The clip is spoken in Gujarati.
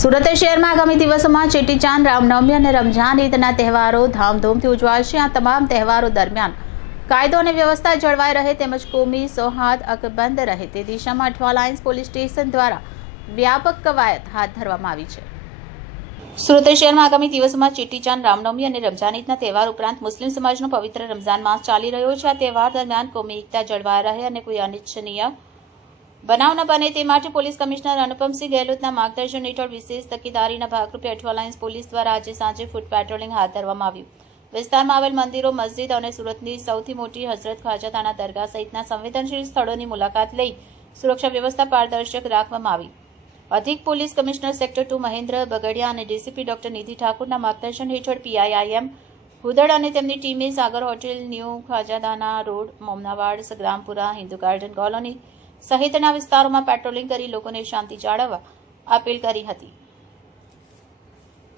સુરત શહેરમાં આગામી દિવસોમાં ચેટીચાંદ, રામનવમી અને રમઝાન ઈદના તહેવારો ધામધૂમથી ઉજવાશે। આ તમામ તહેવારો દરમિયાન કાયદો અને વ્યવસ્થા જળવાઈ રહે તેમજ કોમી સૌહાર્દ અકબંધ રહે તે દિશામાં અઠવા લાઇન્સ પોલીસ સ્ટેશન દ્વારા વ્યાપક કવાયત હાથ ધરવામાં આવી છે। સુરત શહેરમાં આગામી દિવસોમાં ચેટીચાંદ, રામનવમી અને રમઝાન ઈદના તહેવાર ઉપરાંત મુસ્લિમ સમાજનો પવિત્ર રમઝાન માસ ચાલી રહ્યો છે। આ તહેવાર દરમિયાન કોમી એકતા જળવાઈ રહે અને કોઈ અનિચ્છનીય બનાવ ન બને તે માટે પોલીસ કમિશનર અનુપમસિંહ ગેહલોતના માર્ગદર્શન હેઠળ વિશેષ તકેદારીના ભાગરૂપે અઠવા લાઇન્સ પોલીસ દ્વારા આજે સાંજે ફૂટ પેટ્રોલિંગ હાથ ધરવામાં આવ્યું। વિસ્તારમાં આવેલ મંદિરો, મસ્જિદ અને સુરતની સૌથી મોટી હઝરત ખ્વાજાતાના દરગાહ સહિતના સંવેદનશીલ સ્થળોની મુલાકાત લઈ સુરક્ષા વ્યવસ્થા પારદર્શક રાખવામાં આવી। અધિક police commissioner sector 2 Mahendra Bagadiya અને ડીસીપી ડોક્ટર નિધિ ઠાકુરના માર્ગદર્શન હેઠળ પીઆઈઆઈએમ હુદડ અને તેમની ટીમે Sagar hotel, new Khwajadana road, Momnawad, Sagrampura, Hindu garden colony સહિતના વિસ્તારોમાં પેટ્રોલિંગ કરી લોકોને શાંતિ જાળવવા અપીલ કરી હતી।